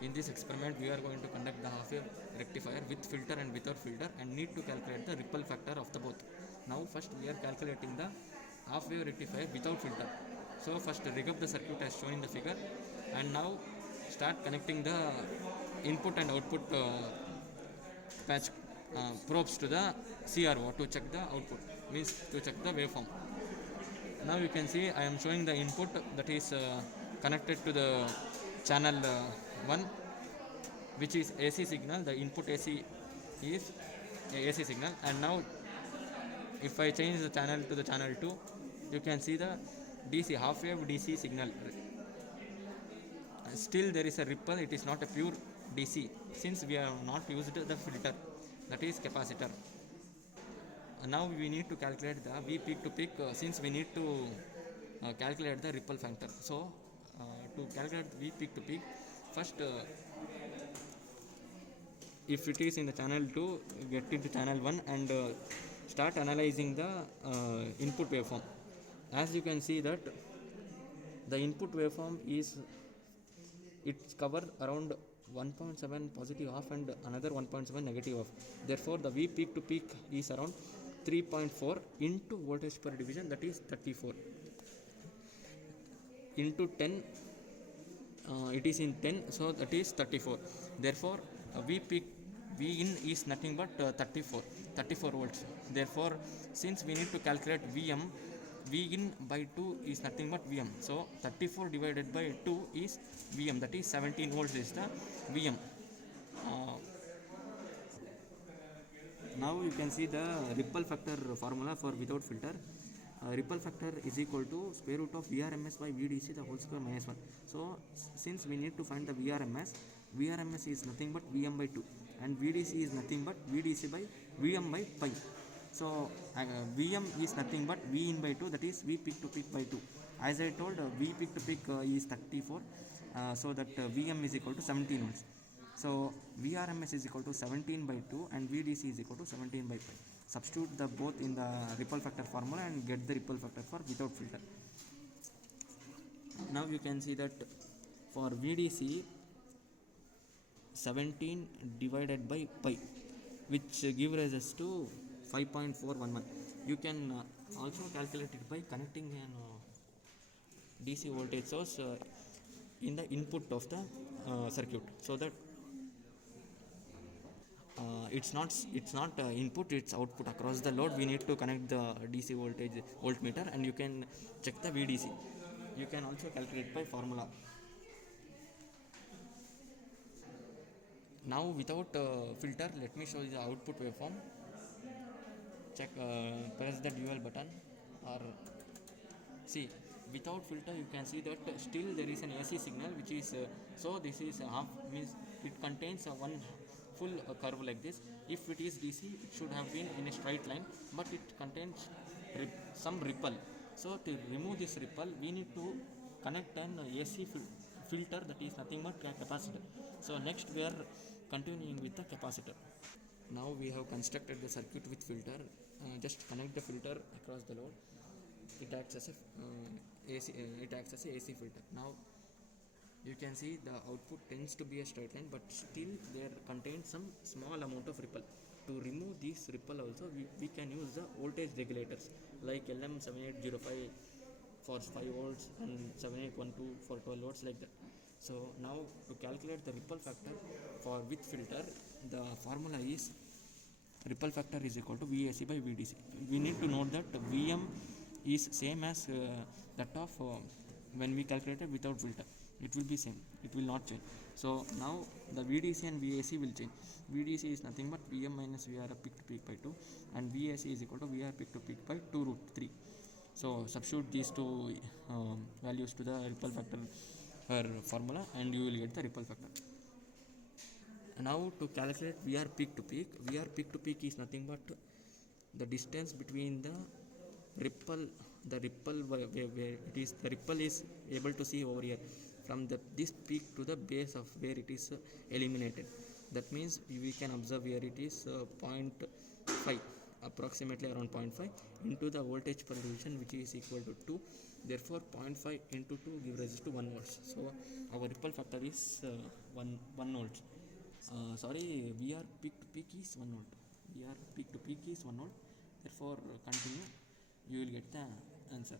In this experiment, we are going to conduct the half wave rectifier with filter and without filter and need to calculate the ripple factor of the both. Now first we are calculating the half wave rectifier without filter. So first rig up the circuit as shown in the figure, and now start connecting the input and output patch probes to the CRO to check the output, means to check the waveform. Now you can see I am showing the input that is connected to the channel 1, which is AC signal. The input AC is a AC signal, and now if I change the channel to the channel 2, you can see the DC half wave DC signal. Still there is a ripple, it is not a pure DC since we have not used the filter, that is capacitor. Now we need to calculate the V peak to peak, since we need to calculate the ripple factor. So to calculate V peak to peak, first if it is in the channel 2, get into channel 1 and start analyzing the input waveform. As you can see that the input waveform is, it's covered around 1.7 positive half and another 1.7 negative half. Therefore the V peak to peak is around 3.4 into voltage per division, that is 34 into 10, it is in 10, so that is 34. Therefore V peak V in is nothing but 34 volts. Therefore since we need to calculate Vm, V in by 2 is nothing but Vm, so 34 divided by 2 is Vm, that is 17 volts is the Vm. Now you can see the ripple factor formula for without filter. Ripple factor is equal to square root of Vrms by Vdc the whole square minus 1. So since we need to find the Vrms is nothing but Vm by 2 and Vdc is nothing but Vdc by Vm by pi. So Vm is nothing but V in by 2, that is V peak to peak by 2. As I told, V peak to peak is 34, so that Vm is equal to 17 volts. So Vrms is equal to 17 by 2 and Vdc is equal to 17 by pi. Substitute the both in the ripple factor formula and get the ripple factor for without filter. Now you can see that for Vdc 17 divided by pi, which give rises to 5.411. You can also calculate it by connecting an DC voltage source in the input of the circuit, so that it's not input, it's output across the load. We need to connect the DC voltage voltmeter and you can check the VDC. You can also calculate by formula. Now without filter, let me show you the output waveform. Check, press the dual button, or see, without filter you can see that still there is an AC signal which is so this is half, means it contains one full curve like this. If it is DC, it should have been in a straight line, but it contains some ripple. So to remove this ripple, we need to connect an AC filter, that is nothing but capacitor. So next we are continuing with the capacitor. Now we have constructed the circuit with filter. Just connect the filter across the load. It acts as a AC filter. Now you can see the output tends to be a straight line, but still there contains some small amount of ripple. To remove this ripple also, we can use the voltage regulators like LM7805 for 5 volts and 7812 for 12 volts, like that. So now to calculate the ripple factor for with filter, the formula is ripple factor is equal to VAC by VDC. We need to note that Vm is same as that of when we calculated without filter. It will be same, it will not change. So now the VDC and VAC will change. VDC is nothing but Vm minus Vr peak to peak by 2 and VAC is equal to Vr peak to peak by 2 root 3. So substitute these two values to the ripple factor formula and you will get the ripple factor. Now to calculate Vr peak to peak is nothing but the distance between the ripple where it is, the ripple is able to see over here from this peak to the base of where it is eliminated. That means we can observe here it is 0.5, approximately around 0.5 into the voltage per division, which is equal to 2 Therefore 0.5 into 2 give rise to 1 volts. So our ripple factor is 1 volt. Sorry, VR peak to peak is 1 volt. VR peak to peak is 1 volt. Therefore continue, you will get the answer.